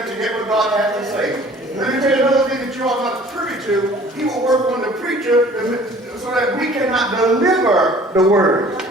to get what God has to say. Let me tell you another thing that you are not privy to. He will work on the preacher so that we cannot deliver the word.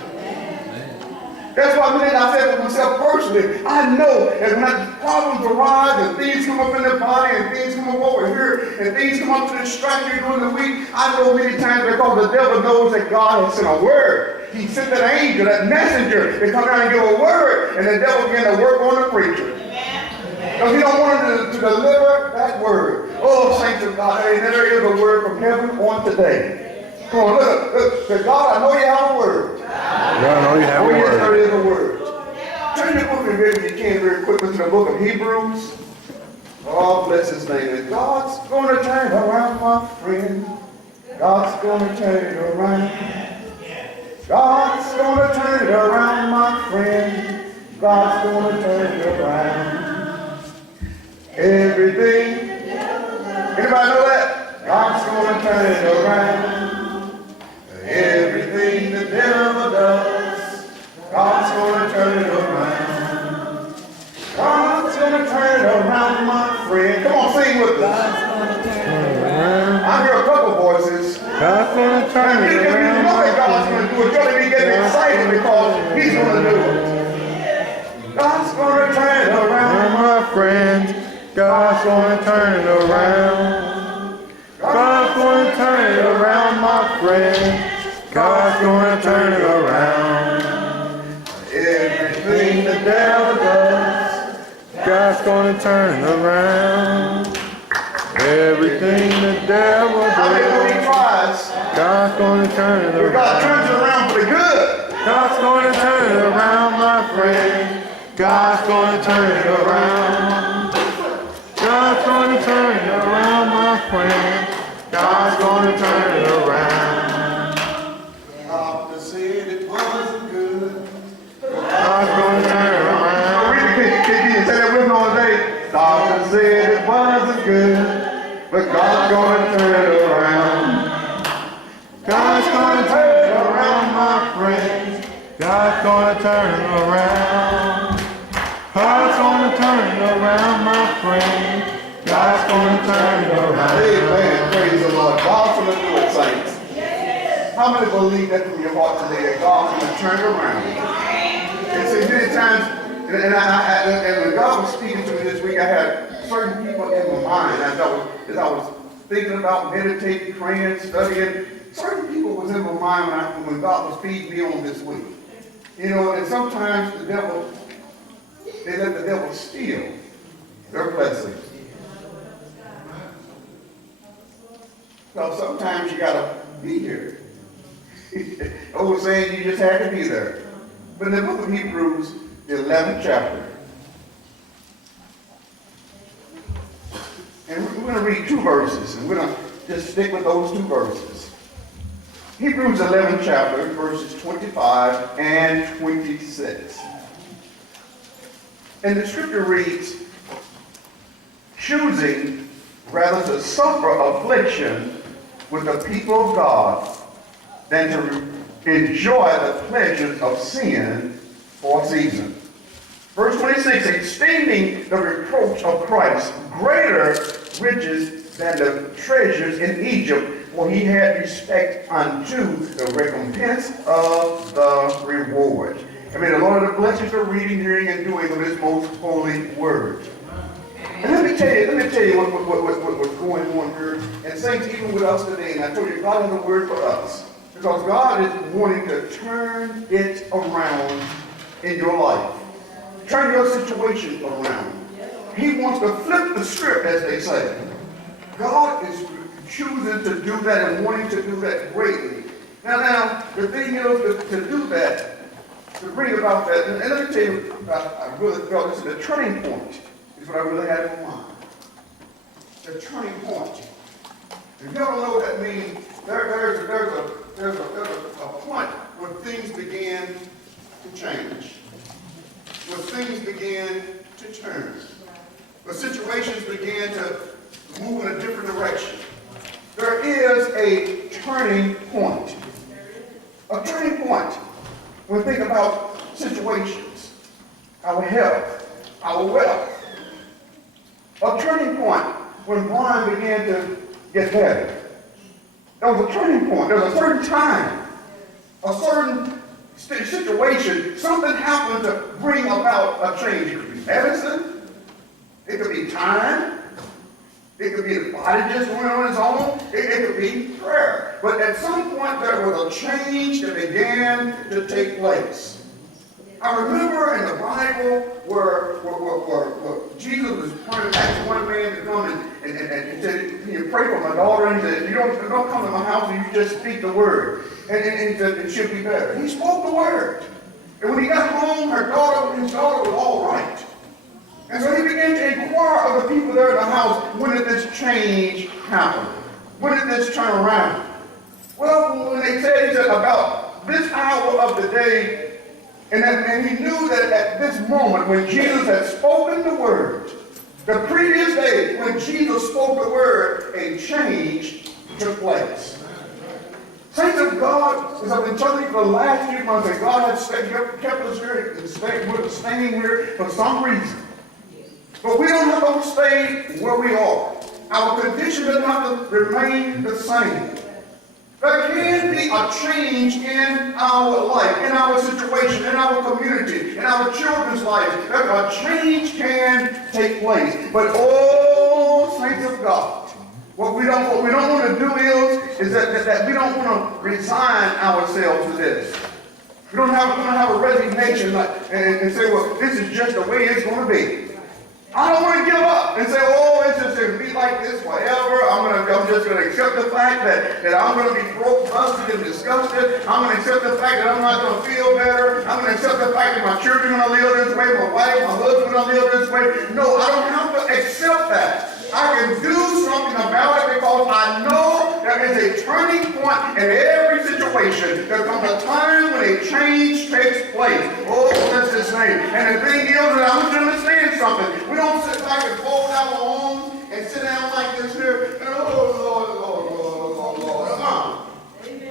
That's why I said for myself personally, I know that when problems arise and things come up in the body and things come up over here and things come up to distract you during the week, I know many times because the devil knows that God has sent a word. He sent that angel, that messenger, to come down and give a word, and the devil began to work on the preacher. Because he don't want him to deliver that word. Oh, saints of God, hey, there is a word from heaven on today. Come on, look. Say, God, I know you have a word. God, I know you have a word. Yes, there is a word. Turn your book if you can very quickly to the book of Hebrews. Oh, bless his name. And God's going to turn around, my friend. God's going to turn it around. God's going to turn it around, my friend. God's going to turn it around. Everything. Anybody know that? God's going to turn it around. Everything the devil does, God's going to turn it around. God's going to turn it around, my friend. Come on, sing with us. I hear a couple voices. God's going to turn it around. You know that God's going to do it. You're going to be getting excited because he's going to do it. God's going to turn it around, my friends. God's going to turn it around. God's going to turn it around, my friend. God's going to turn it around. Everything the devil does, God's going to turn it around. Everything the devil does, God's going to turn it around. God turns it around for the good. God's going to turn it around, my friend. God's going to turn it around. God's going to turn it around, my friend. God's going to turn it around. Doctor said it wasn't good. God's going to turn it around. Can you say that with me all day? Doctor said it wasn't good, but God's going to turn it around. God's going to turn it around, my friend. God's going to turn it around. God's going to turn it around, my friend. God's going to turn it around. Amen. Praise the Lord. God's going to do it, saints. How many believe that from your heart today that God's going to turn it around? And see, many times, and when God was speaking to me this week, I had certain people in my mind as I was thinking about meditating, praying, studying. Certain people was in my mind when God was feeding me on this week. You know, and sometimes they let the devil steal their blessings. So sometimes you gotta be here. Old saying, you just had to be there. But in the book of Hebrews, the 11th chapter, and we're going to read two verses, and we're going to just stick with those two verses. Hebrews 11th chapter, verses 25 and 26. And the scripture reads, choosing rather to suffer affliction with the people of God than to enjoy the pleasures of sin for a season. Verse 26, extending the reproach of Christ, greater riches than the treasures in Egypt, for he had respect unto the recompense of the reward. I mean, the Lord of the blessings for reading, hearing, and doing of his most holy word. And let me tell you what's going on here. And saints, even with us today, and I told you, God has a word for us. Because God is wanting to turn it around in your life. Turn your situation around. He wants to flip the script, as they say. God is choosing to do that and wanting to do that greatly. Now, the thing is to do that, to bring about that, and let me tell you, I really felt this is the turning point, is what I really had in mind. The turning point. If you don't know what that means, there's a point where things begin to change, where things begin to turn, where situations begin to move in a different direction. There is a turning point. A turning point. When we think about situations, our health, our wealth, a turning point when Brian began to get better. There was a turning point. There was a certain time, a certain situation. Something happened to bring about a change. It could be medicine. It could be time. It could be the body just going on its own. It could be prayer. But at some point, there was a change that began to take place. I remember in the Bible where Jesus was praying to one man to come and he said, "Can you pray for my daughter?" And he said, "You don't come to my house and you just speak the word." And he said, "It should be better." He spoke the word. And when he got home, his daughter was all right. And so he began to inquire of the people there in the house, when did this change happen? When did this turn around? Well, when they said, he said, about this hour of the day, and he knew that at this moment, when Jesus had spoken the word, the previous day, when Jesus spoke the word, a change took place. Saints of God, as I've been telling you for the last few months, that God has kept us here and staying here for some reason. But we don't have to stay where we are. Our condition doesn't have to remain the same. There can be a change in our life, in our situation, in our community, in our children's lives. A change can take place. But oh, saints of God, what we don't want to do is that we don't want to resign ourselves to this. We don't want to have a resignation and say, well, this is just the way it's going to be. I don't want to give up and say, oh, it's just going to be like this forever. I'm just going to accept the fact that I'm going to be broke, busted, and disgusted. I'm going to accept the fact that I'm not going to feel better. I'm going to accept the fact that my children are going to live this way, my wife, my husband are going to live this way. No, I don't have to accept that. I can do something about it because I know there is a turning point in every situation. There comes a time when a change takes place. Oh, bless his name. And the thing is that I want you to understand something. We don't sit back and fold our arms and sit down like this here and Lord.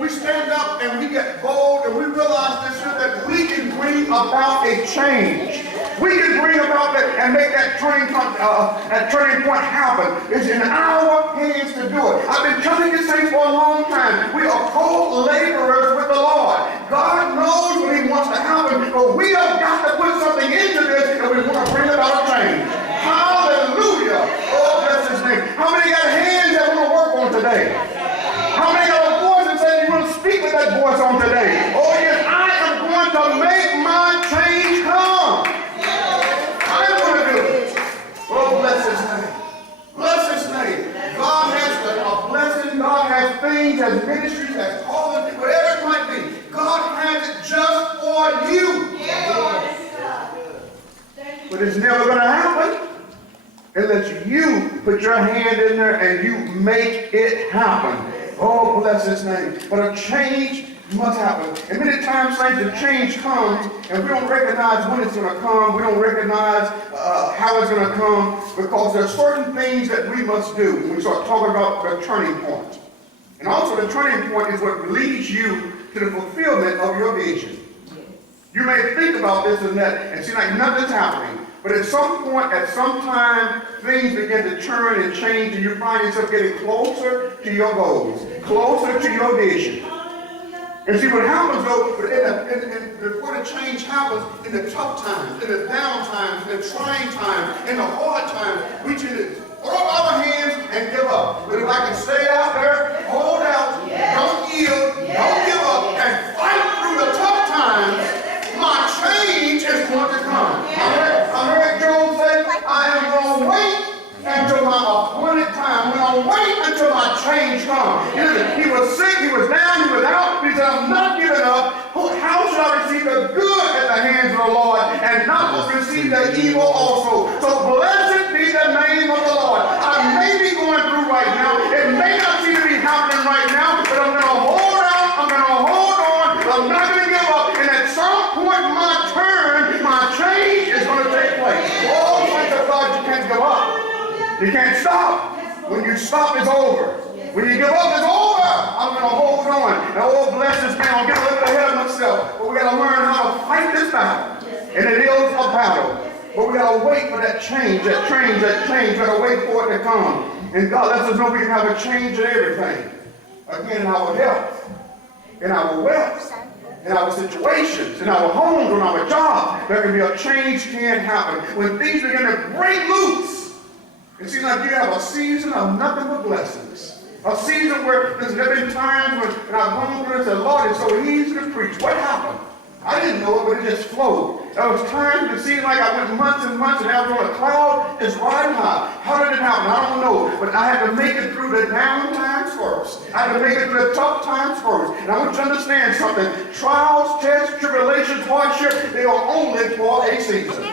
We stand up and we get bold and we realize this here that we can bring about a change. We can bring about that and make that turning point happen. It's in our hands to do it. I've been telling you things for a long time. We are co-laborers with the Lord. God knows what he wants to happen, but we have got to put something into this and we want to bring about a change. Hallelujah. Oh, bless his name. How many got hands that want to work on today? How many got a voice that says you want to speak with that voice on today? Oh, yes, I am going to make my change come. Bless his name. Bless his name. God has a blessing. God has things, has ministries, has callings, whatever it might be. God has it just for you. But it's never going to happen unless you put your hand in there and you make it happen. Oh, bless his name. But a change must happen. And many times, saints, the change comes, and we don't recognize when it's going to come. We don't recognize how it's going to come, because there are certain things that we must do when we start talking about the turning point. And also, the turning point is what leads you to the fulfillment of your vision. You may think about this and that and seem like nothing's happening. But at some point, at some time, things begin to turn and change, and you find yourself getting closer to your goals, closer to your vision. And see what happens though, before the change happens, in the tough times, in the down times, in the trying times, in the hard times, we tend to throw up our hands and give up. But if I can stay out there, hold out, don't yield, don't give up, and fight through the tough times, my change is going to come. I heard Job say, I am going to wait until my appointed time. We're going to wait until my change comes. He was sick, he was down, he was out. He said, I'm not giving up. How shall I receive the good at the hands of the Lord and not receive the evil also? So blessed be the name of the Lord. I may be going through right now. It may not seem to be happening right now, but I'm going to hold out. I'm going to hold on. I'm not going to give up. And at some point, my turn, my change is going to take place. Oh, thank God, you can't give up. You can't stop. When you stop, it's over. When you give up, it's over. I'm going to hold on. And oh, bless this man. I'll get a little ahead of myself. But we got to learn how to fight this battle. And it is a battle. But we gotta wait for that change, that change. We gotta wait for it to come. And God lets us know we can have a change in everything. Again, in our health, in our wealth, in our situations, in our homes, on our jobs, there can be a change can happen. When things begin to break loose, it seems like you have a season of nothing but blessings. A season where there have been times when I've gone through and said, Lord, it's so easy to preach. What happened? I didn't know it, but it just flowed. There was times it seemed like I went months and months and I was on a cloud just riding high. How did it happen? I don't know. But I had to make it through the down times first. I had to make it through the tough times first. And I want you to understand something. Trials, tests, tribulations, hardship, they are only for a season. They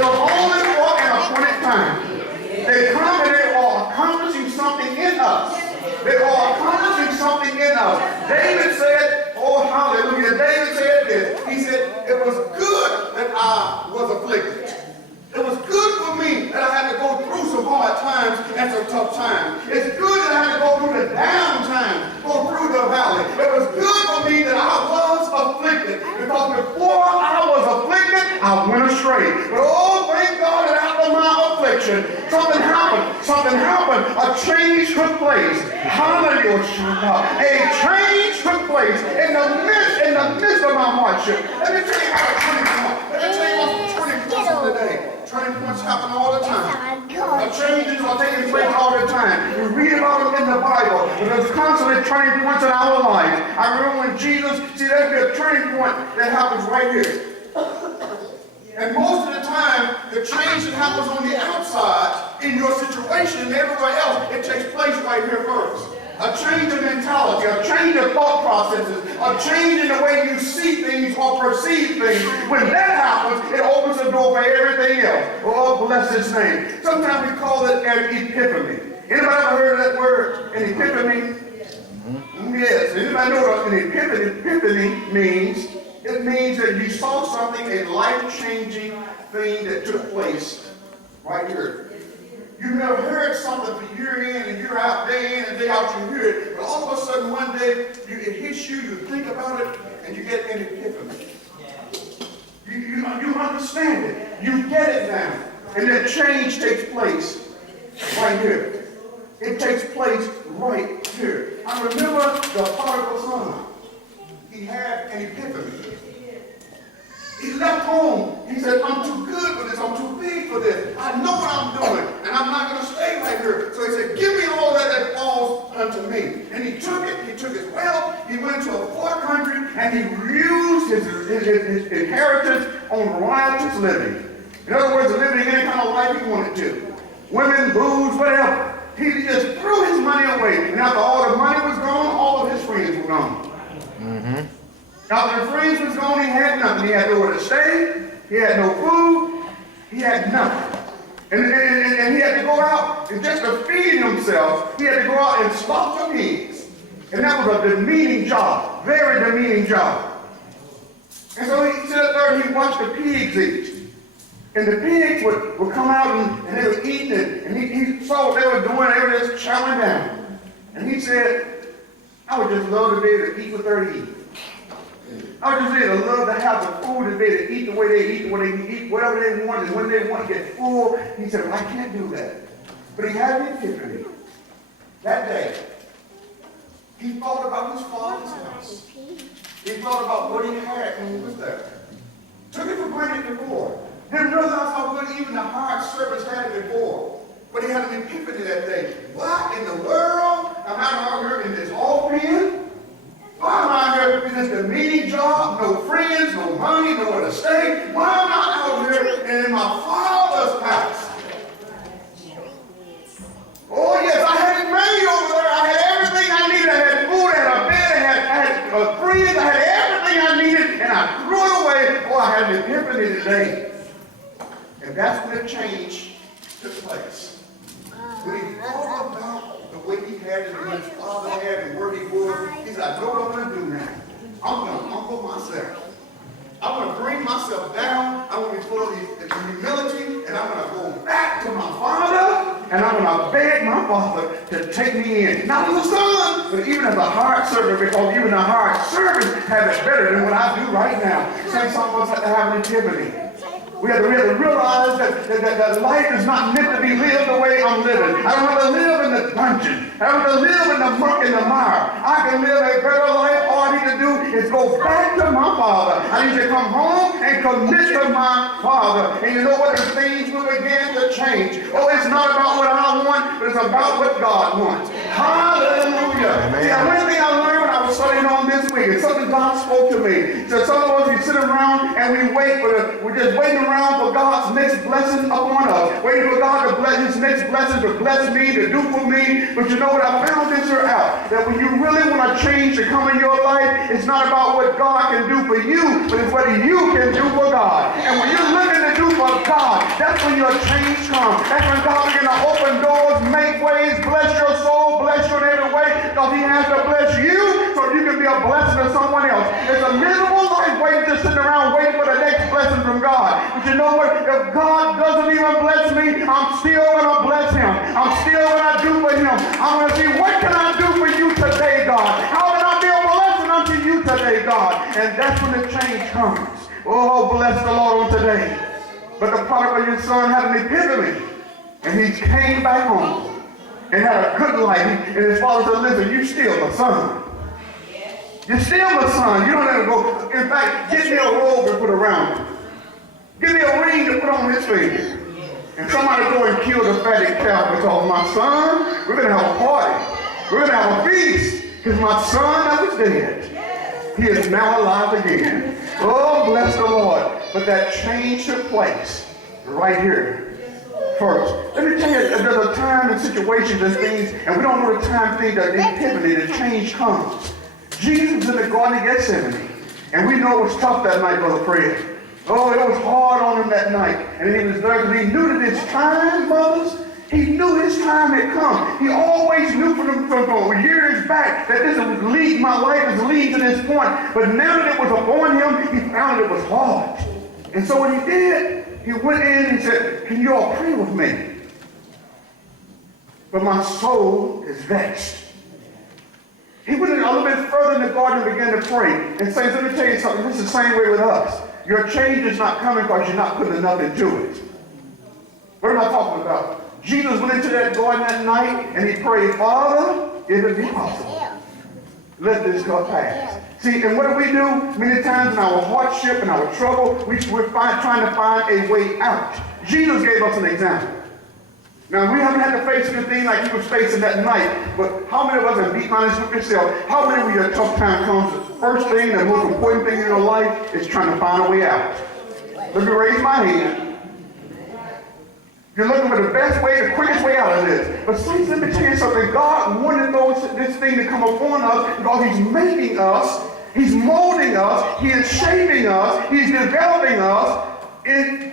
are only for an appointed time. They come and they are accomplishing something in us. They are accomplishing something in us. David said, oh, hallelujah. David said this. He said, it was good that I was afflicted. It was good for me that I had to go through some hard times and some tough times. It's good that I had to go through the down times, go through the valley. It was good for me that I was afflicted. Because before I was afflicted, I went astray. But oh, thank God that after my affliction, something happened. Something happened. A change took place. Hallelujah. A change took place in the midst of my hardship. Let me tell you how a turning point. Let me tell you what's turning points today. Turning points happen all the time. Changes are taking place all the time. We read about them in the Bible. But there's constantly turning points in our lives. I remember when Jesus, there'd be a turning point that happens right here. And most of the time, the change that happens on the outside in your situation and everywhere else, it takes place right here first. A change of mentality, a change of thought processes, a change in the way you see things or perceive things. When that happens, it opens the door for everything else. Oh, bless his name. Sometimes we call it an epiphany. Anybody ever heard of that word, an epiphany? Yes. Anybody know what an epiphany means? It means that you saw something, a life-changing thing that took place right here. You've never heard something for year in and year out, day in and day out, you hear it, but all of a sudden one day it hits you, you think about it, and you get an epiphany. You understand it. You get it now. And that change takes place right here. It takes place right here. I remember the prodigal son. He had an epiphany. He left home. He said, I'm too good for this. I'm too big for this. I know what I'm doing, and I'm not going to stay right here. So he said, give me all that falls unto me. And he took it. He took his wealth. He went to a far country, and he used his inheritance on riotous living. In other words, living any kind of life he wanted to. Women, booze, whatever. He just threw his money away. And after all the money was gone, all of his friends were gone. Mm-hmm. After the friends was gone, he had nothing. He had nowhere to stay. He had no food. He had nothing. And he had to go out, and just to feed himself, he had to go out and slaughter pigs. And that was a demeaning job, very demeaning job. And so he sat there and he watched the pigs eat. And the pigs would come out and they were eating it. And he saw what they were doing. They were just chowing down. And he said, I would just love to be able to eat what they're eating. I would just really love to have the food and be able to eat the way they eat, when they can eat whatever they want, and when they want to get full. He said, well, I can't do that. But he had an epiphany. That day, he thought about his father's house. He thought about what he had when he was there. Took it for granted before. Didn't realize how good even the hired servants had it before. But he had an epiphany that day. What in the world am I out here in this hog pen? Why am I here in this demeaning job? No friends, no money, nowhere to stay. Why am I out here in my father's house? Oh yes, I had it made over there. I had everything I needed. I had food, I had a bed, I had friends, I had everything I needed, and I threw it away. Oh, I had an epiphany today. And that's when the change took place. When he thought about the way he had it, and what his father had, and where he was, he said, I know what I'm going to do now. I'm going to humble myself. I'm going to bring myself down. I'm going to be full of humility, and I'm going to go back to my father, and I'm going to beg my father to take me in. Not as a son, but even as a hired servant, because even the hired servants have it better than what I do right now. Some of us have to have an epiphany. We have to realize that life is not meant to be lived the way I'm living. I don't have to live in the dungeon. I don't have to live in the muck and the mire. I can live a better life. All I need to do is go back to my Father. I need to come home and commit to my Father. And you know what? The things will begin to change. Oh, it's not about what I want, but it's about what God wants. Hallelujah. See, one thing I learned when I was studying on this week, and something God spoke to me. So some of us, we sit around and we wait we're just waiting around for God's next blessing upon us. Waiting for God to bless His next blessing to bless me, to do for me. But you know what? I found this here out. That when you really want to change to come in your life, it's not about what God can do for you, but it's what you can do for God. And when you're looking to do for God, that's when your change comes. That's when God begins to open doors, make ways, bless your soul, bless you in every way, because He has to bless you so you can be a blessing to someone else. It's a miserable life waiting, just sitting around waiting for the next blessing from God. But you know what? If God doesn't even bless me, I'm still going to bless Him. I'm still going to do for Him. I'm going to see, what can I do for you today, God? How can I be a blessing unto you today, God? And that's when the change comes. Oh, bless the Lord on today. But the prodigal son had an epiphany, and he came back home and had a good life. And his father said, listen, you still the son. You're still the son. You don't have to go. In fact, get me a robe and put around him. Give me a ring to put on his finger. And somebody go and kill the fatted calf because my son, we're going to have a party. We're going to have a feast because my son that was dead, he is now alive again. Oh, bless the Lord. But that change took place right here first. Let me tell you, there's a time and situations and things, and we don't know the time thing, that the epiphany, the change comes. Jesus was in the Garden of Gethsemane, and we know it was tough that night, Brother Fred. Oh, it was hard on him that night. And he was there because he knew that his time, mothers, he knew his time had come. He always knew from years back that this was lead, my life is leading to this point. But now that it was upon him, he found it was hard. And so what he did, he went in and said, can you all pray with me? But my soul is vexed. He went a little bit further in the garden and began to pray. And says, let me tell you something, this is the same way with us. Your change is not coming because you're not putting enough into it. What am I talking about? Jesus went into that garden that night and he prayed, Father, if it be possible, let this cup pass. See, and what do? Many times in our hardship and our trouble, we're trying to find a way out. Jesus gave us an example. Now, we haven't had to face anything like he was facing that night, but how many of us have beat honest with yourself? How many of you, a tough time comes, the first thing, the most important thing in your life is trying to find a way out? Let me raise my hand. You're looking for the best way, the quickest way out of this. But saints, let me tell you something. God wanted this thing to come upon us because he's making us, he's molding us, he is shaping us, he's developing us,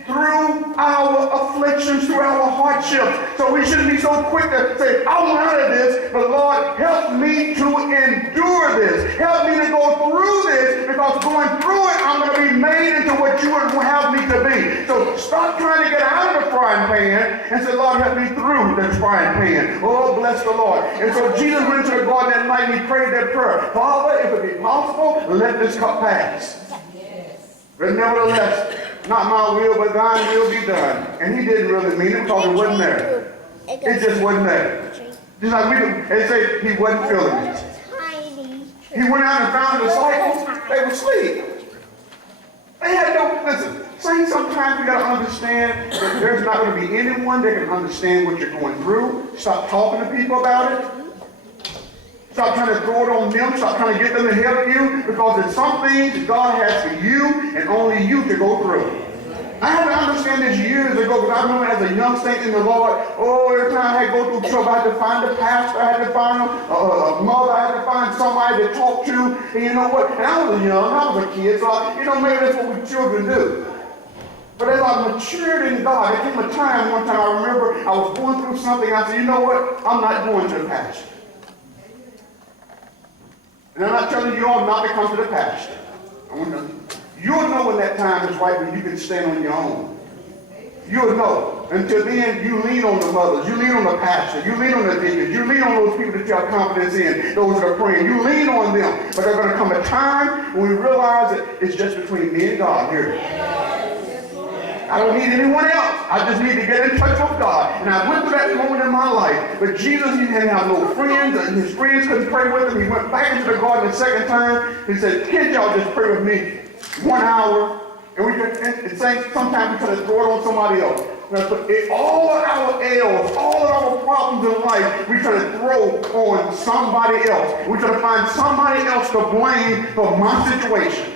through our afflictions, through our hardships. So we shouldn't be so quick to say, I want out of this, but Lord, help me to endure this. Help me to go through this, because going through it, I'm going to be made into what you would have me to be. So stop trying to get out of the frying pan and say, Lord, help me through this frying pan. Oh, bless the Lord. And so Jesus went into the garden that night and he prayed that prayer. Father, if it be possible, let this cup pass. But nevertheless, not my will, but thine will be done. And he didn't really mean it because it wasn't there. It just wasn't there. Just like we do. They say he wasn't feeling it. He went out and found the disciples. They were asleep. They had no, listen, saints, sometimes we got to understand that there's not going to be anyone that can understand what you're going through. Stop talking to people about it. Stop trying to throw it on them. Stop trying to get them to help you, because there's some things that God has for you and only you to go through. I had to understand this years ago, because I remember as a young saint in the Lord, every time I had to go through trouble, I had to find a pastor, I had to find a mother, I had to find somebody to talk to. And you know what? And I was young, I was a kid, so maybe that's what we children do. But as I matured in God, there came a time, one time I remember I was going through something, I said, you know what? I'm not going to the pastor. And I'm not telling you all not to come to the pastor. You'll know when that time is right, when you can stand on your own. You'll know. Until then, you lean on the mothers, you lean on the pastor, you lean on the deacons, you lean on those people that you have confidence in, those that are praying. You lean on them. But there's going to come a time when we realize that it's just between me and God here. I don't need anyone else. I just need to get in touch with God. And I went through that moment in my life. But Jesus, he didn't have no friends, and his friends couldn't pray with him. He went back into the garden the second time. He said, can't y'all just pray with me 1 hour? And we just, sometimes we try to throw it on somebody else. All of our ails, all of our problems in life, we try to throw on somebody else. We try to find somebody else to blame for my situation.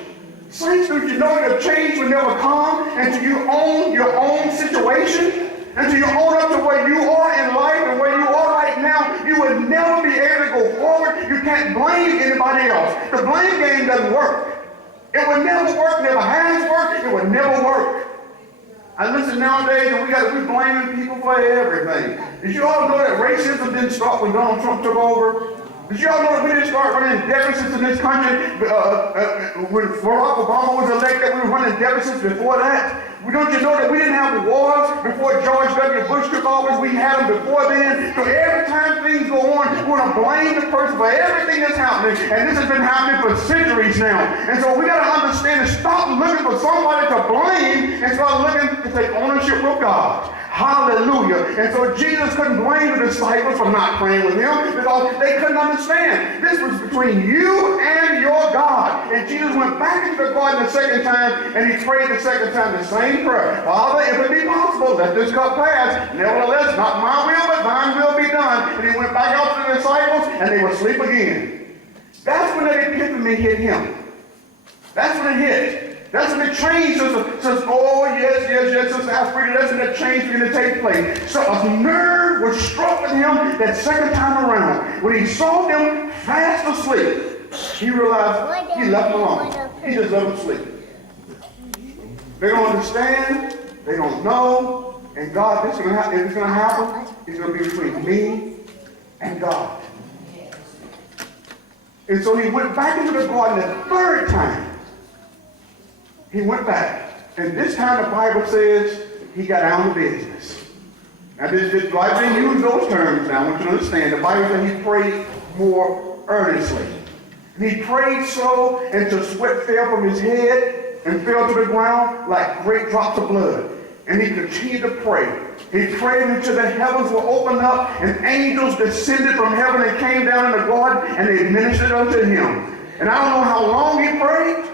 Saints, don't you know your change will never come until you own your own situation? Until you own up to where you are in life and where you are right now, you will never be able to go forward. You can't blame anybody else. The blame game doesn't work. It will never work, never has worked, it will never work. I listen nowadays and we blaming people for everything. Did you all know that racism didn't start when Donald Trump took over? Did you all know that we didn't start running deficits in this country when Barack Obama was elected? We were running deficits before that. Don't you know that we didn't have wars before George W. Bush took office? We had them before then. So every time things go on, we're going to blame the person for everything that's happening. And this has been happening for centuries now. And so we got to understand and stop looking for somebody to blame and start looking to take ownership of God. Hallelujah. And so Jesus couldn't blame the disciples for not praying with him because they couldn't understand. This was between you and your God. And Jesus went back into the garden the second time and he prayed the second time the same prayer. Father, if it be possible, let this cup pass. Nevertheless, not my will, but thine will be done. And he went back out to the disciples and they were asleep again. That's when that epiphany hit him. That's when it hit. That's when the change says, oh, yes, Sister Africa, that's when the change began to take place. So a nerve was struck with him that second time around. When he saw them fast asleep, he realized he left them alone. He just let them sleep. They don't understand. They don't know. And God, if it's going to happen, it's going to be between me and God. And so he went back into the garden the third time. He went back, and this time the Bible says he got down to business. Now, I didn't use those terms now. I want you to understand. The Bible says he prayed more earnestly. And he prayed so until sweat fell from his head and fell to the ground like great drops of blood. And he continued to pray. He prayed until the heavens were opened up, and angels descended from heaven and came down in the garden, and they ministered unto him. And I don't know how long he prayed.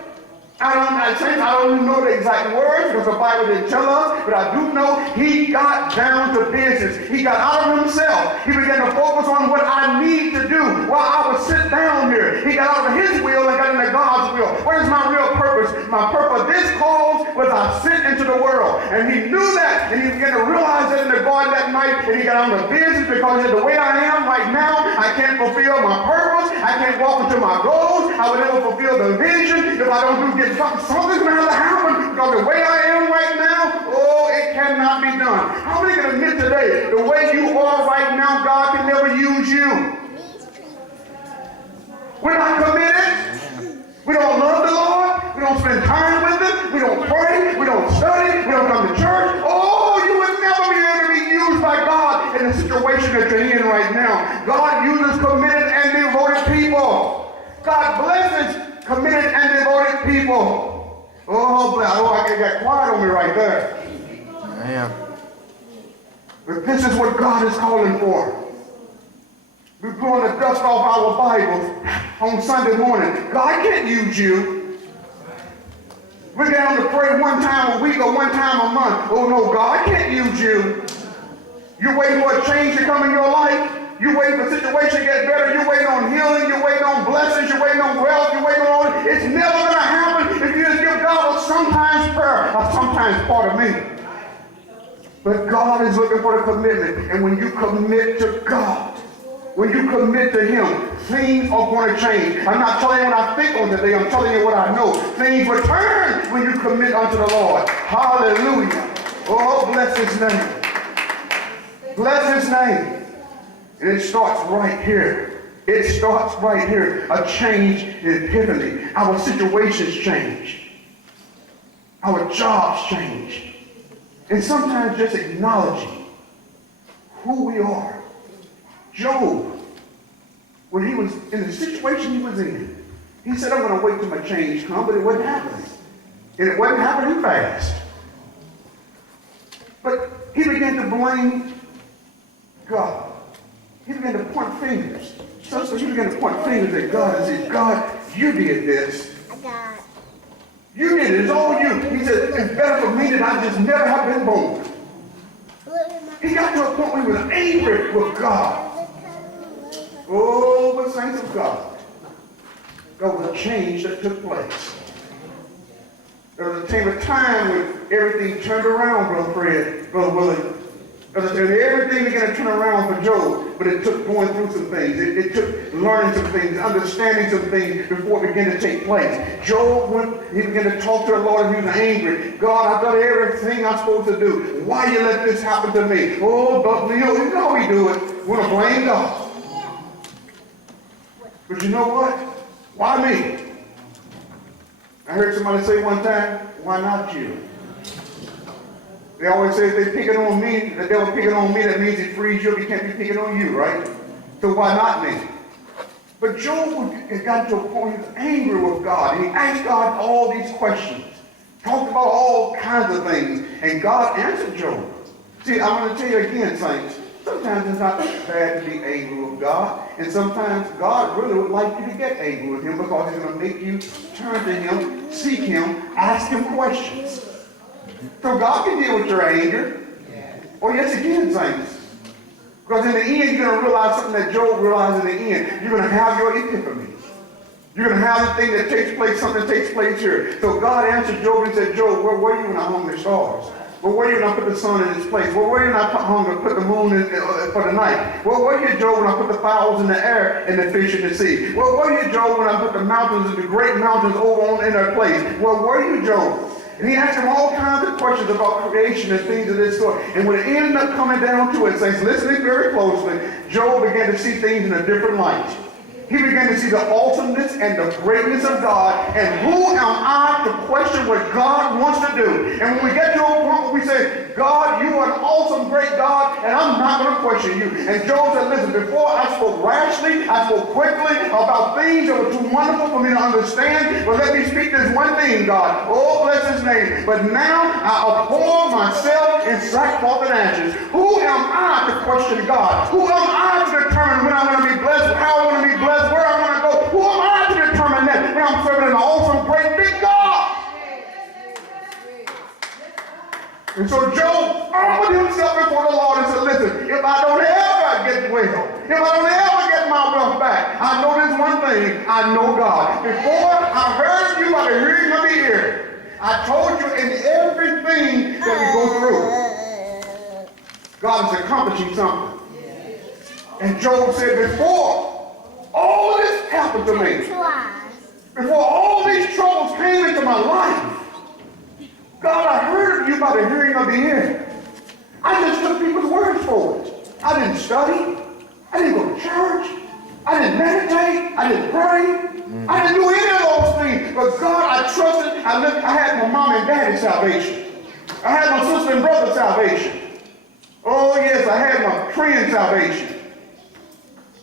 I don't even know the exact words because the Bible didn't tell us, but I do know he got down to business. He got out of himself. He began to focus on what I need to do while I would sit down here. He got out of his will and got into God's will. What is my real purpose? My purpose, this cause was I sent into the world. And he knew that, and he began to realize that in the garden that night, and he got on to business because the way I am right now, I can't fulfill my purpose. I can't walk into my goals. I will never fulfill the vision if I don't do something's going to have to happen because the way I am right now, it cannot be done. How many can admit today, the way you are right now, God can never use you? We're not committed. We don't love the Lord. We don't spend time with him. We don't pray. We don't study. We don't come to church. You would never be able to be used by God in the situation that you're in right now. God uses committed and devoted people. God blesses committed and devoted people. I got quiet on me right there. Man. But this is what God is calling for. We're blowing the dust off our Bibles on Sunday morning. God can't use you. We're down to pray one time a week or one time a month. Oh no, God can't use you. You're waiting for a change to come in your life. You're waiting for the situation to get better. You're waiting on healing. You're waiting on blessings. You're waiting on wealth. You're waiting on all. It's never going to happen if you just give God a sometimes prayer or sometimes part of me. But God is looking for the commitment. And when you commit to God, when you commit to him, things are going to change. I'm not telling you what I think on today. I'm telling you what I know. Things will turn when you commit unto the Lord. Hallelujah. Oh, bless his name. Bless his name. And it starts right here. It starts right here. A change in epiphany. Our situations change. Our jobs change. And sometimes just acknowledging who we are. Job, when he was in the situation he was in, he said, I'm going to wait till my change comes, but it wasn't happening. And it wasn't happening fast. But he began to blame God. He began to point fingers. So he began to point fingers at God and say, God, you did this. You did it. It's all you. He said, it's better for me that I just never have been born. He got to a point where he was angry with God. Oh, but saints of God, there was a change that took place. There was a time when everything turned around, Brother Fred, Brother Willie. Everything began to turn around for Job, but it took going through some things. It took learning some things, understanding some things before it began to take place. Job, when he began to talk to the Lord and he was angry, God, I've done everything I'm supposed to do. Why you let this happen to me? Oh, but you know how we do it. We want to blame God. But you know what? Why me? I heard somebody say one time, why not you? They always say if they're picking on me, the devil picking on me, that means he frees you, he can't be picking on you, right? So why not me? But Job had gotten to a point he was angry with God, and he asked God all these questions, talked about all kinds of things, and God answered Job. See, I'm going to tell you again, saints, sometimes it's not bad to be angry with God, and sometimes God really would like you to get angry with him because he's going to make you turn to him, seek him, ask him questions. So God can deal with your anger. Oh, yes, he can, saints. Because in the end, you're going to realize something that Job realized in the end. You're going to have your epiphany. You're going to have the thing that takes place, something that takes place here. So God answered Job and said, Job, where were you when I hung the stars? Where were you when I put the sun in its place? Where were you when I put the moon in, for the night? Where were you, Job, when I put the fowls in the air and the fish in the sea? Where were you, Job, when I put the mountains and the great mountains over in their place? Where were you, Job? And he asked him all kinds of questions about creation and things of this sort. And when it ended up coming down to it, saints, listening very closely, Job began to see things in a different light. He began to see the awesomeness and the greatness of God. And who am I to question what God wants to do? And when we get to a point where we say, God, you are an awesome, great God, and I'm not going to question you. And Job said, listen, before I spoke rashly, I spoke quickly about things that were too wonderful for me to understand. But let me speak this one thing, God. Oh, bless his name. But now I abhor myself in sackcloth and ashes. Who am I to question God? Who am I to determine when I'm going to be blessed, how I'm going to be blessed, where I'm going to go? Who am I to determine that? When I'm serving an awesome, great, big God. And so Job humbled himself before the Lord and said, listen, if I don't ever get well, if I don't ever get my wealth back, I know this one thing, I know God. Before I heard you by the hearing of the ear, I told you in everything that we go through, God is accomplishing something. And Job said, before all this happened to me, before all these troubles came into my life, God, I heard of you by the hearing of the ear. I just took people's words for it. I didn't study. I didn't go to church. I didn't meditate. I didn't pray. I didn't do any of those things. But God, I trusted. I had my mom and daddy's salvation. I had my sister and brother's salvation. Oh, yes, I had my friend's salvation.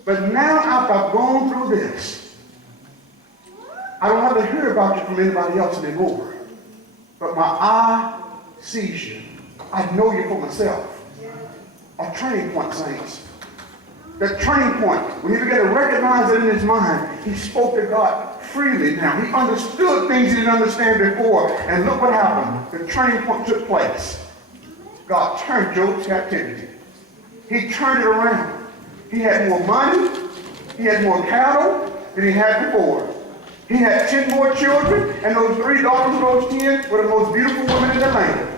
But now after I've gone through this, I don't have to hear about you from anybody else anymore. But my eye sees you. I know you for myself. A turning point, saints. The turning point, when he began to recognize it in his mind, he spoke to God freely now. He understood things he didn't understand before. And look what happened. The turning point took place. God turned Job's captivity. He turned it around. He had more money. He had more cattle than he had before. He had 10 more children, and those 3 daughters of those 10 were the most beautiful women in the land.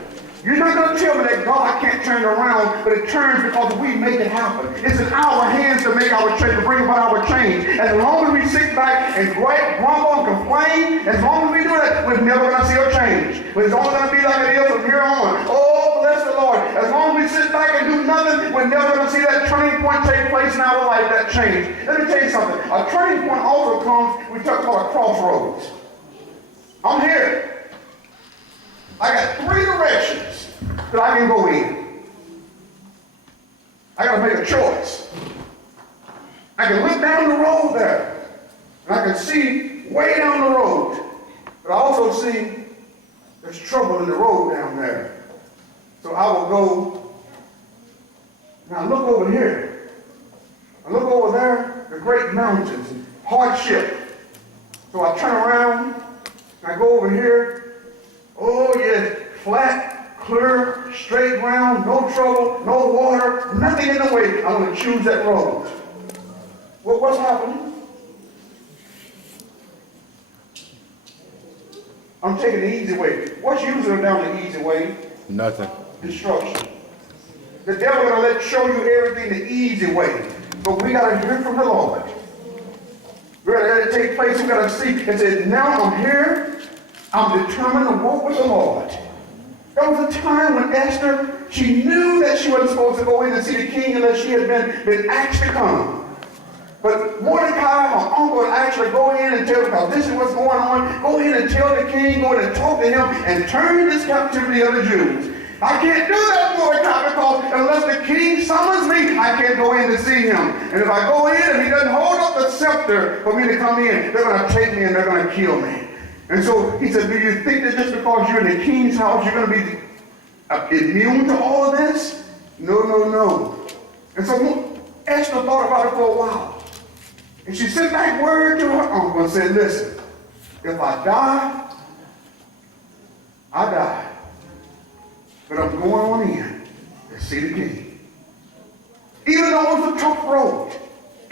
You're not going to tell me that God can't turn it around, but it turns because we make it happen. It's in our hands to make our change, to bring about our change. As long as we sit back and grumble and complain, as long as we do that, we're never going to see a change. But it's only going to be like it is from here on. Oh, bless the Lord. As long as we sit back and do nothing, we're never going to see that turning point take place in our life, that change. Let me tell you something. A turning point also comes, we talk about a crossroads. I'm here. I got 3 directions that I can go in. I got to make a choice. I can look down the road there, and I can see way down the road. But I also see there's trouble in the road down there. So I will go, and I look over here. I look over there, the great mountains, hardship. So I turn around, and I go over here. Oh yes, flat, clear, straight ground, no trouble, no water, nothing in the way. I'm going to choose that road. Well, what's happening? I'm taking the easy way. What's usually down the easy way? Nothing. Destruction. The devil gonna show you everything the easy way, but we gotta hear from the Lord. We gotta let it take place. We gotta see and say, now I'm here. I'm determined to walk with the Lord. There was a time when Esther, she knew that she wasn't supposed to go in and see the king unless she had been asked to come. But Mordecai, her uncle, would actually go in and tell, because this is what's going on, go in and tell the king, go in and talk to him, and turn this captivity of the Jews. I can't do that, Mordecai, because unless the king summons me, I can't go in to see him. And if I go in and he doesn't hold up the scepter for me to come in, they're going to take me and they're going to kill me. And so he said, do you think that just because you're in the king's house, you're going to be immune to all of this? No, no, no. And so Esther thought about it for a while. And she sent back word to her uncle and said, listen, if I die, I die. But I'm going on in to see the king. Even though it was a tough road,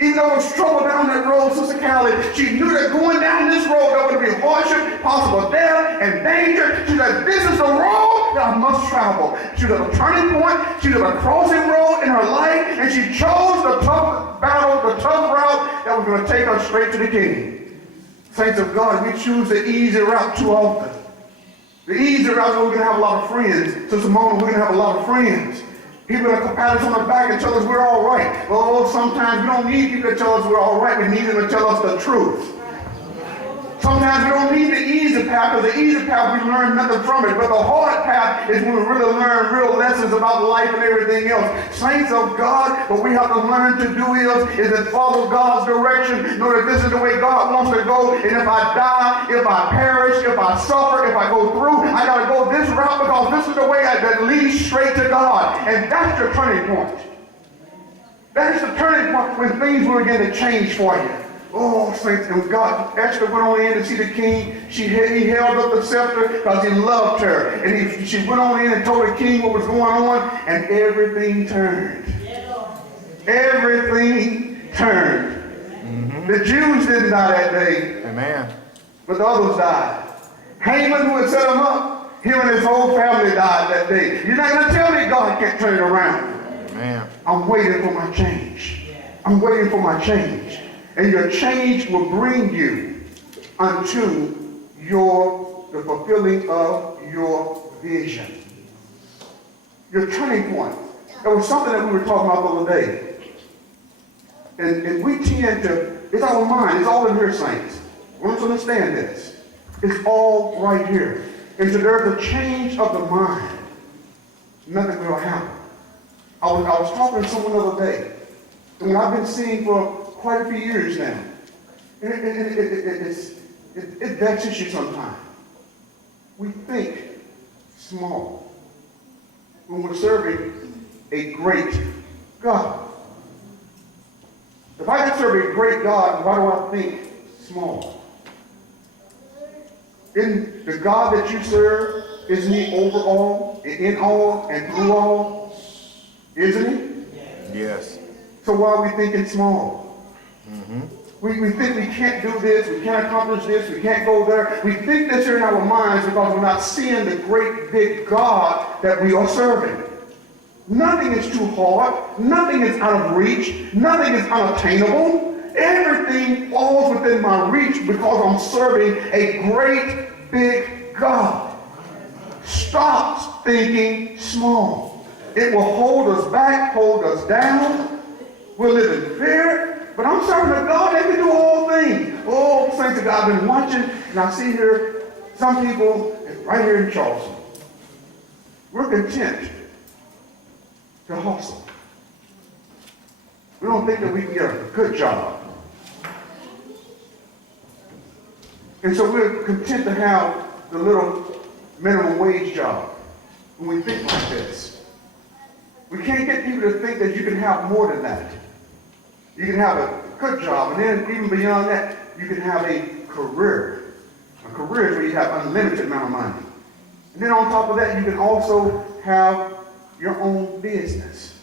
even though there was trouble down that road, Sister Callie, she knew that going down this road, there would be hardship, possible death, and danger. She said, this is the road that I must travel. She was at a turning point. She was at a crossing road in her life, and she chose the tough battle, the tough route that was going to take her straight to the king. Saints of God, we choose the easy route too often. The easy route is we're going to have a lot of friends. Sister Mona, we're going to have a lot of friends. People that can pat us on the back and tell us we're all right. Oh, sometimes we don't need people to tell us we're all right. We need them to tell us the truth. Sometimes we don't need the easy path, because the easy path we learn nothing from it. But the hard path is when we really learn real lessons about life and everything else. Saints of God, what we have to learn to do is to follow God's direction. Know that this is the way God wants to go. And if I die, if I perish, if I suffer, if I go through, I got to go this route, because this is the way that leads straight to God. And that's your turning point. That is the turning point when things will begin to change for you. Oh, saints, and God, Esther went on in to see the king. He held up the scepter because he loved her. And she went on in and told the king what was going on, and everything turned. Everything turned. Mm-hmm. The Jews didn't die that day. Amen. But the others died. Haman, who had set him up, him and his whole family died that day. You're not going to tell me God can't turn it around. Amen. I'm waiting for my change. I'm waiting for my change. And your change will bring you unto the fulfilling of your vision. Your turning point. There was something that we were talking about the other day. And we tend to, it's our mind, it's all in here, saints. We must understand this. It's all right here. And so there's a change of the mind. Nothing will happen. I was talking to someone the other day. And I've been seeing for quite a few years now. It vexes you sometimes. We think small when we're serving a great God. If I can serve a great God, why do I think small? Isn't the God that you serve, isn't he over all, in all, and through all? Isn't he? Yes. So why are we thinking small? Mm-hmm. We think we can't do this, we can't accomplish this, we can't go there. We think this here in our minds because we're not seeing the great big God that we are serving. Nothing is too hard, nothing is out of reach, nothing is unattainable. Everything falls within my reach because I'm serving a great big God. Stop thinking small. It will hold us back, hold us down. We'll live in fear. But I'm serving a God that can do all things. Oh, saints of God, I've been watching, and I see here some people right here in Charleston. We're content to hustle. We don't think that we can get a good job. And so we're content to have the little minimum wage job. when we think like this. We can't get people to think that you can have more than that. You can have a good job, and then even beyond that, you can have a career. A career is where you have unlimited amount of money. And then on top of that, you can also have your own business.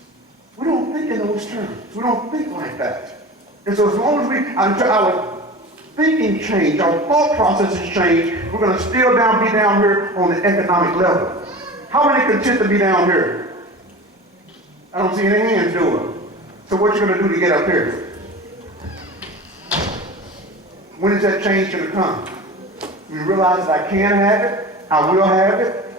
We don't think in those terms. We don't think like that. And so as long as our thinking change, our thought processes change, we're going to still be down here on the economic level. How many content to be down here? I don't see any hands doing. So what you going to do to get up here? When is that change going to come? When you realize that I can have it, I will have it.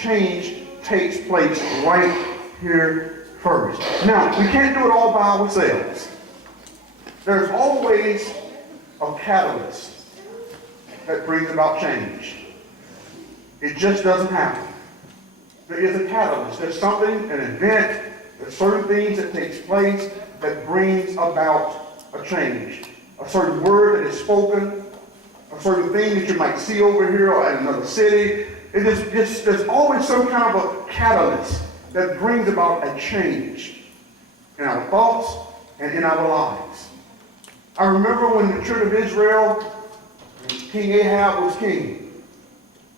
Change takes place right here first. Now, we can't do it all by ourselves. There's always a catalyst that brings about change. It just doesn't happen. There is a catalyst. There's something, an event, there's certain things that takes place that brings about a change. A certain word that is spoken, a certain thing that you might see over here or in another city. There's always some kind of a catalyst that brings about a change in our thoughts and in our lives. I remember when the children of Israel, King Ahab was king.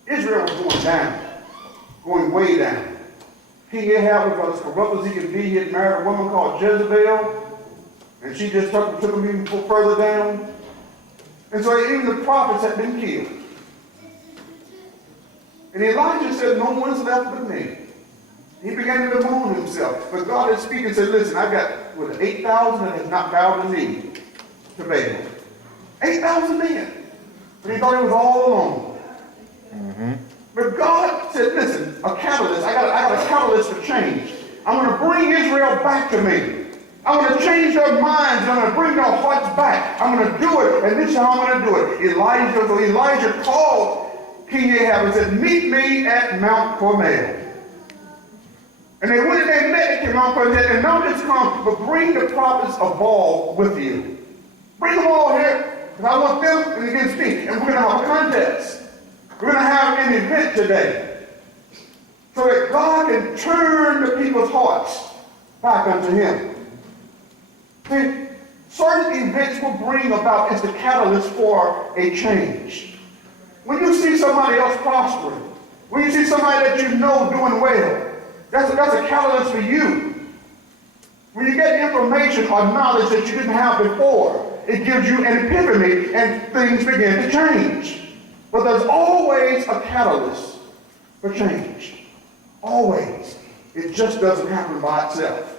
Israel was going down, going way down. King Ahab was as corrupt as he could be. He had married a woman called Jezebel, and she just took him even further down. And so even the prophets had been killed. And Elijah said, no one's left but me. He began to bemoan himself. But God is speaking and said, listen, I got 8,000 that has not bowed the knee to Baal. 8,000 men. But he thought he was all alone. Mm-hmm. But God said, listen, a catalyst. I got a catalyst for change. I'm going to bring Israel back to me. I'm going to change their minds. I'm going to bring their hearts back. I'm going to do it. And this is how I'm going to do it. Elijah called King Ahab and said, meet me at Mount Carmel. And they went and they met at Mount Carmel. And not just come, but bring the prophets of Baal with you. Bring them all here. Because I want them against me. And we're going to have a contest. We're going to have an event today. So that God can turn the people's hearts back unto him. See, certain events will bring about as the catalyst for a change. When you see somebody else prospering, when you see somebody that you know doing well, that's a catalyst for you. When you get information or knowledge that you didn't have before, it gives you an epiphany and things begin to change. But there's always a catalyst for change. Always. It just doesn't happen by itself.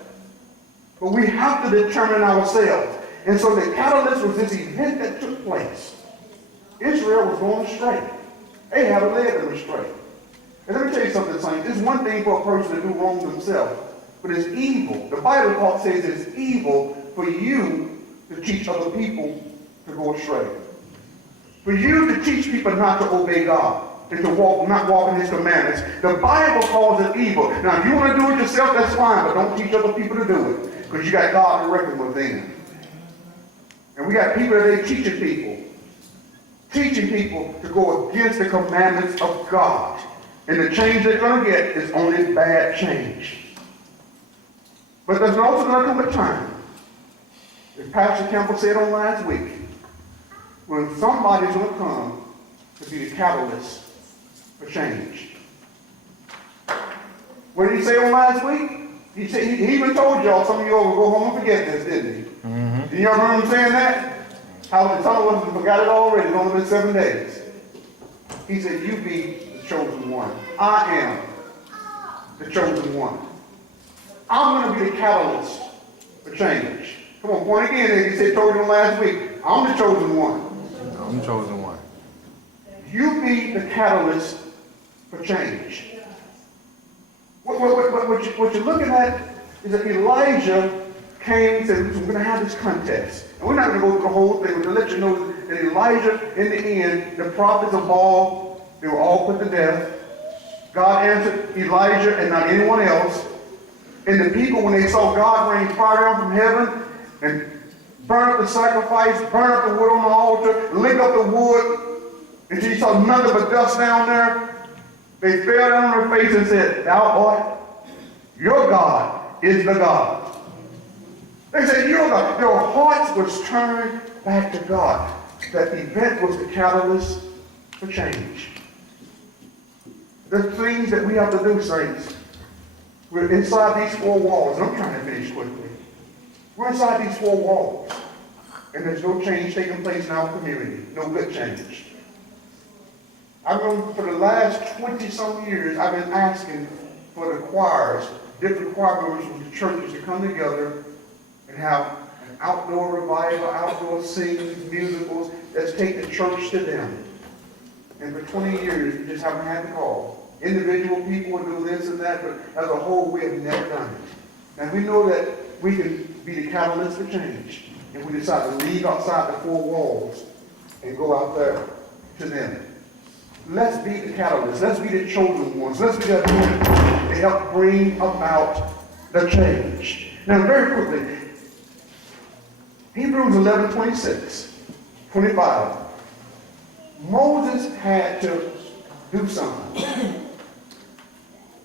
But we have to determine ourselves. And so the catalyst was this event that took place. Israel was going astray. Ahab led them astray. And let me tell you something, saints. It's one thing for a person to do wrong themselves, but it's evil. The Bible says it's evil for you to teach other people to go astray. For you to teach people not to obey God and to not walk in his commandments. The Bible calls it evil. Now, if you want to do it yourself, that's fine, but don't teach other people to do it. Because you got God to reckon with them. And we got people that ain't teaching people to go against the commandments of God. And the change they're going to get is only bad change. But there's also going to come a time, as Pastor Campbell said on last week, when somebody's going to come to be the catalyst for change. What did he say on last week? He even told y'all, some of y'all will go home and forget this, didn't he? Mm-hmm. Do y'all remember him saying that? How some of us forgot it already. It's only been 7 days. He said, you be the chosen one. I am the chosen one. I'm going to be the catalyst for change. Come on, point again. He said, told you last week, I'm the chosen one. I'm the chosen one. You be the catalyst for change. What you're looking at is that Elijah came and said, we're going to have this contest. And we're not going to go through the whole thing, but to let you know that Elijah, in the end, the prophets of Baal, they were all put to death. God answered Elijah and not anyone else. And the people, when they saw God rain fire down from heaven and burn up the sacrifice, burn up the wood on the altar, lick up the wood, and she saw nothing but dust down there, They fell down on their face and said, thou art, your God is the God. They said, your God. Their hearts was turned back to God. That event was the catalyst for change. The things that we have to do, saints. We're inside these four walls, and I'm trying to finish quickly. We're inside these four walls, and there's no change taking place in our community. No good change. I remember for the last 20-some years, I've been asking for the choirs, different choir members from the churches to come together and have an outdoor revival, outdoor singing, musicals, let's take the church to them. And for 20 years, we just haven't had the call. Individual people will do this and that, but as a whole, we have never done it. And we know that we can be the catalyst for change. And we decide to leave outside the four walls and go out there to them. Let's be the catalyst. Let's be the chosen ones. Let's be the ones to help bring about the change. Now, very quickly, Hebrews 11:26, 25. Moses had to do something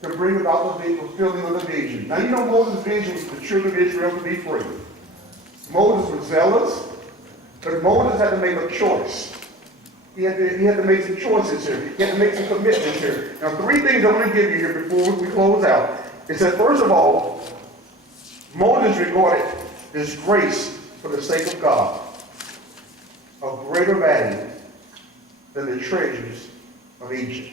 to bring about the fulfilling of the vision. Now, you know Moses' vision was for the children of Israel to be free. Moses was zealous, but Moses had to make a choice. He had to make some choices here. He had to make some commitments here. Now, three things I want to give you here before we close out. It said, first of all, Moses regarded this grace for the sake of God of greater value than the treasures of Egypt.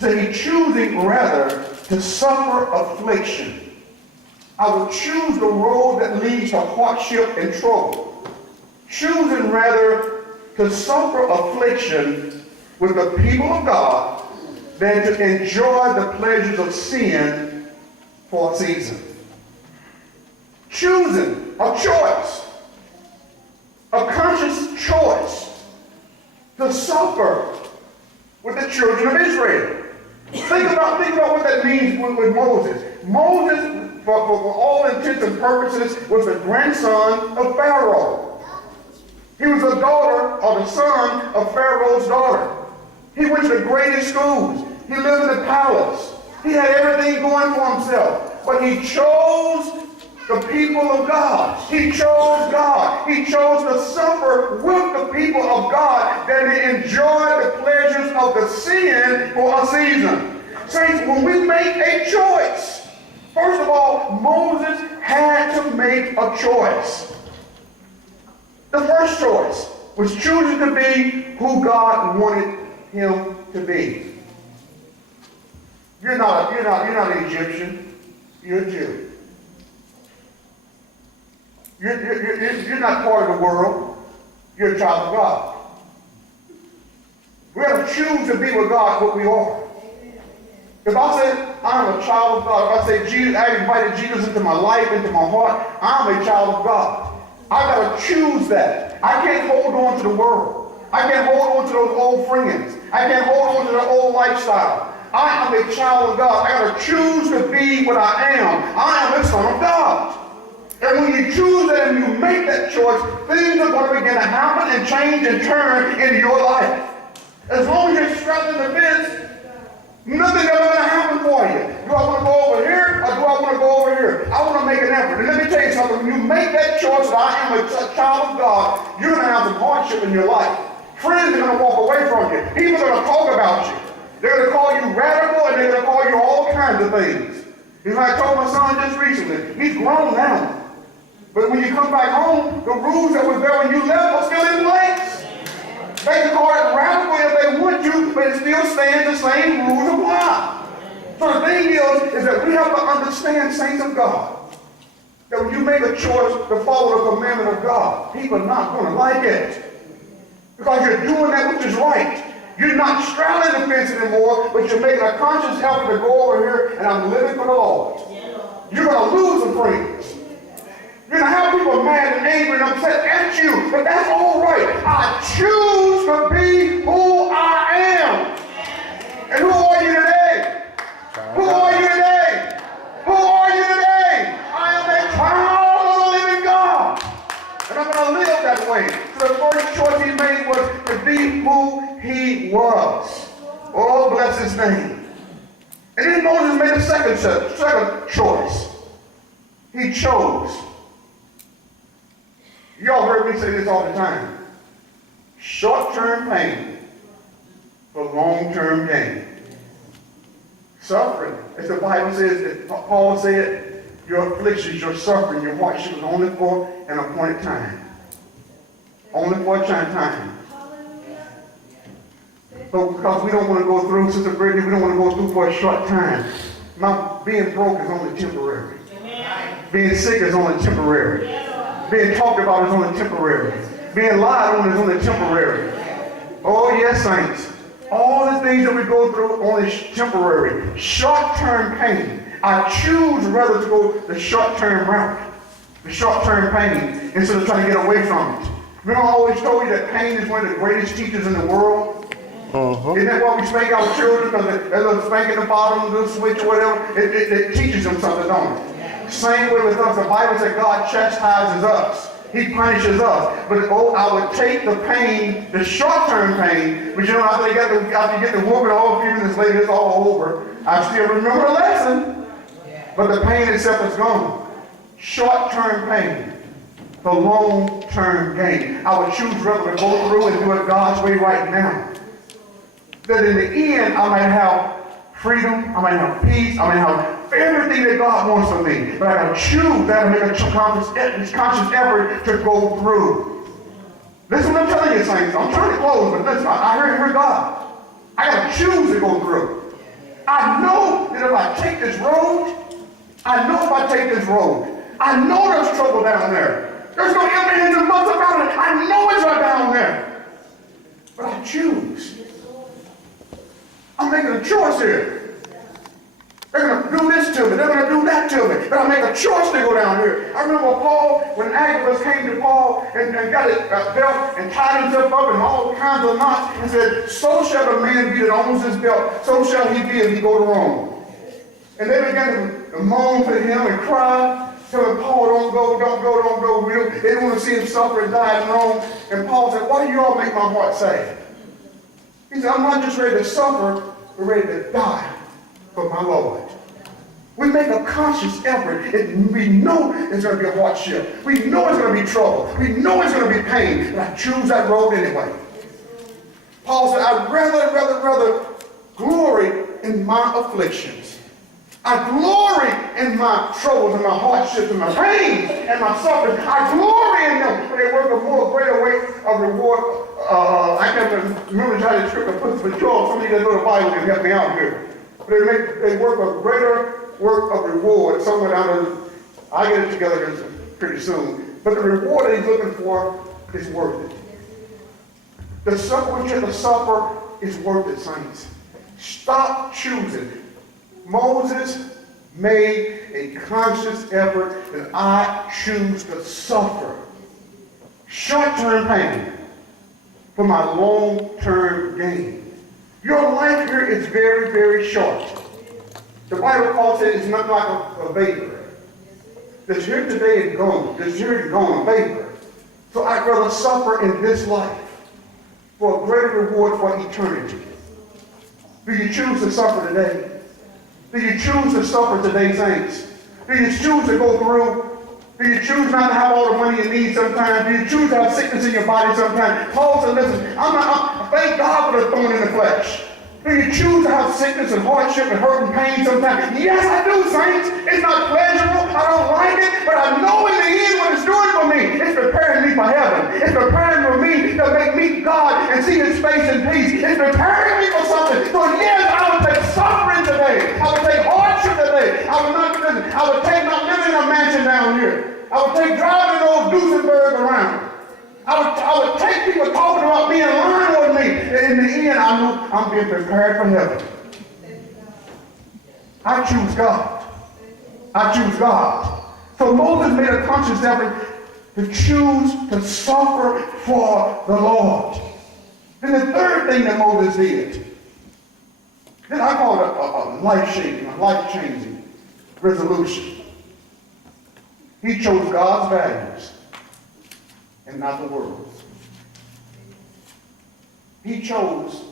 So he's choosing rather to suffer affliction. I will choose the road that leads to hardship and trouble. Choosing rather to suffer affliction with the people of God than to enjoy the pleasures of sin for a season. Choosing a choice, a conscious choice to suffer with the children of Israel. Think about what that means with Moses. Moses, for all intents and purposes, was the grandson of Pharaoh. He was the daughter or the son of Pharaoh's daughter. He went to the greatest schools. He lived in the palace. He had everything going for himself. But he chose the people of God. He chose God. He chose to suffer with the people of God than to enjoy the pleasures of the sin for a season. Saints, when we make a choice, first of all, Moses had to make a choice. The first choice was choosing to be who God wanted him to be. You're not an Egyptian. You're a Jew. You're not part of the world. You're a child of God. We have to choose to be with God what we are. If I say I'm a child of God, if I say Jesus, I invited Jesus into my life, into my heart, I'm a child of God. I got to choose that. I can't hold on to the world. I can't hold on to those old friends. I can't hold on to the old lifestyle. I am a child of God. I got to choose to be what I am. I am a son of God. And when you choose that and you make that choice, things are going to begin to happen and change and turn in your life. As long as you're straddling the fence, nothing's ever going to happen for you. Do I want to go over here or do I want to go over here? I want to make an effort. And let me tell you something. When you make that choice that I am a child of God, you're going to have some hardship in your life. Friends are going to walk away from you. People are going to talk about you. They're going to call you radical and they're going to call you all kinds of things. You know, I told my son just recently, he's grown now. But when you come back home, the rules that were there when you left are still in place. They can call it radical if they want you, but it still stands the same rules apply. So the thing is that we have to understand, saints of God, that when you make a choice to follow the commandment of God, people are not going to like it. Because you're doing that which is right. You're not straddling the fence anymore, but you're making a conscious effort to go over here and I'm living for the Lord. You're going to lose some friends. You're going to have people mad and angry and upset at you, but that's all right. I choose to be who I am. And who are you today? Who are you today? Who are you today? I am a child of the living God. And I'm going to live that way. So the first choice he made was to be who he was. Oh, bless bless his name. And then Moses made a second choice. He chose. Y'all heard me say this all the time. Short-term pain for long-term gain. Suffering, as the Bible says, that Paul said, your afflictions, your suffering, your hardship is only for an appointed time. Only for a time. But because we don't want to go through, Sister Brittany, we don't want to go through for a short time. Being broke is only temporary. Being sick is only temporary. Being talked about is only temporary. Being lied on is only temporary. Oh yes, saints. All the things that we go through only temporary. Short-term pain. I choose rather to go the short-term route. The short-term pain instead of trying to get away from it. Remember I always told you that pain is one of the greatest teachers in the world? Isn't that why we spank our children? Because they little spank in the bottom, little switch or whatever. It teaches them something, don't it? Same way with us. The Bible says God chastises us. He punishes us. But I would take the pain, the short-term pain, but after you get the whooping all a few minutes later, it's all over. I still remember the lesson. But the pain itself is gone. Short-term pain for long-term gain. I would choose rather to go through and do it God's way right now. That in the end, I might have freedom, I might have peace, I might have everything that God wants from me. But I gotta choose that and make a conscious effort to go through. Listen what I'm telling you, saints. I'm trying to close, but listen, I hear God. I gotta choose to go through. I know that if I take this road, I know there's trouble down there. There's no ifs, ands, and buts about it. I know it's right down there. But I choose. I'm making a choice here. They're going to do this to me. They're going to do that to me. But I make a choice to go down here. I remember Paul, when Agabus came to Paul and got his belt and tied himself up in all kinds of knots and said, so shall the man be that owns his belt, so shall he be if he go to Rome. And they began to moan to him and cry, telling Paul, don't go. They didn't want to see him suffer and die in Rome. And Paul said, why do you all make my heart sad? He said, I'm not just ready to suffer, but ready to die for my Lord. We make a conscious effort. We know it's going to be a hardship. We know it's going to be trouble. We know it's going to be pain. But I choose that road anyway. Paul said, I'd rather glory in my afflictions. I glory in my troubles and my hardships and my pains and my suffering. I glory in them, but they work a greater weight of reward. I can't remember how the scripture puts it, but somebody that know the Bible can help me out here. But they work a greater work of reward somewhere down there. I get it together pretty soon. But the reward that he's looking for is worth it. The suffering you have to suffer is worth it, saints. Stop choosing. Moses made a conscious effort that I choose to suffer short-term pain for my long-term gain. Your life here is very, very short. The Bible calls it, it's not like a vapor. This here today and gone. This here and gone, a vapor. So I'd rather suffer in this life for a greater reward for eternity. Do you choose to suffer today? Do you choose to suffer today, saints? Do you choose to go through? Do you choose not to have all the money you need sometimes? Do you choose to have sickness in your body sometimes? Paul said, listen, thank God for the thorn in the flesh. Do you choose to have sickness and hardship and hurt and pain sometimes? Yes, I do, saints. It's not pleasurable. I don't like it. But I know in the end what it's doing for me. It's preparing me for heaven. It's preparing for me to meet God and see his face in peace. It's preparing me for something. So yes, I would take suffering today. I would take hardship today. I would take not living in a mansion down here. I would take driving old Duesenberg around. I would take people talking about me and lying with me. And in the end, I know I'm being prepared for heaven. I choose God. I choose God. So Moses made a conscious effort to choose to suffer for the Lord. Then the third thing that Moses did, then I call it a life-changing resolution. He chose God's values and not the world's. He chose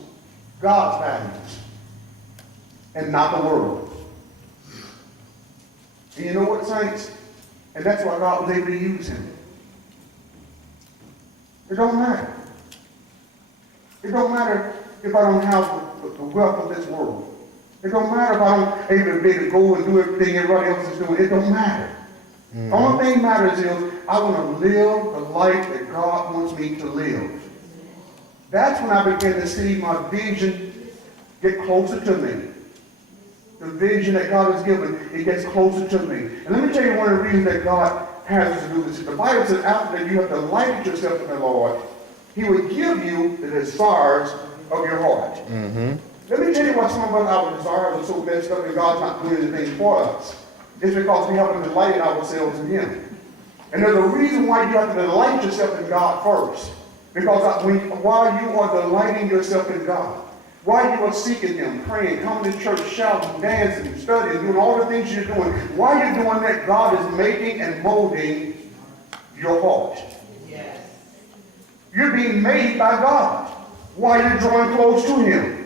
God's values and not the world. And you know what, saints? And that's why God was able to use him. It don't matter. It don't matter if I don't have the wealth of this world. It don't matter if I don't able to be able to go and do everything everybody else is doing. It don't matter. The only thing matters is I want to live the life that God wants me to live. That's when I begin to see my vision get closer to me. The vision that God has given, it gets closer to me. And let me tell you one of the reasons that God has us to do this. The Bible says after that you have delighted yourself in the Lord, he will give you the desires of your heart. Mm-hmm. Let me tell you why some of us, our desires are so messed up and God's not doing anything for us. It's because we haven't delighted ourselves in him. And there's a reason why you have to delight yourself in God first. Because while you are delighting yourself in God, while you are seeking him, praying, coming to church, shouting, dancing, studying, doing all the things you're doing, while you're doing that, God is making and molding your heart. Yes. You're being made by God while you're drawing close to him.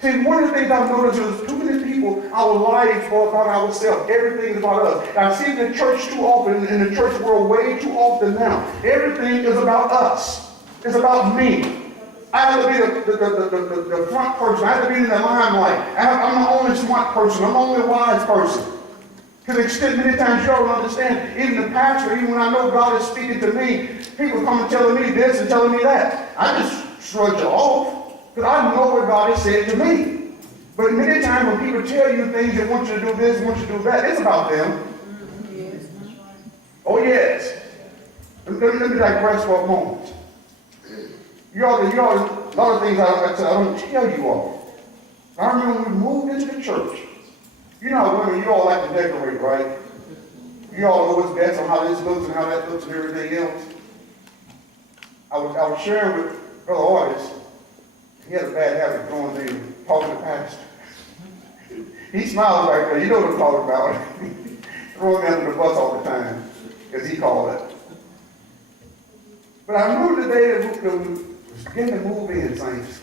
See, one of the things I've noticed is too many people, our lives are about ourselves. Everything's about us. I see the church too often, in the church world way too often now. Everything is about us. It's about me. I have to be the front person. I have to be in the limelight. I'm the only smart person. I'm the only wise person. To the extent many times you don't understand, even the pastor, even when I know God is speaking to me, people come and telling me this and telling me that. I just shrug it off. Because I know what God has said to me. But many times when people tell you things, they want you to do this, want you to do that, it's about them. Yes. Oh yes. Let me digress for a moment. A lot of things I don't tell you all. I remember when we moved into the church. You know how women, you all like to decorate, right? You all know what's best on how this looks and how that looks and everything else. I was sharing with Brother Otis. He had a bad habit of going there and talking to the pastor. He smiles right there. You know what I'm talking about. Throwing me under the bus all the time, as he called it. But I remember the day that we began to move in, saints.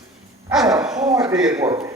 I had a hard day at work.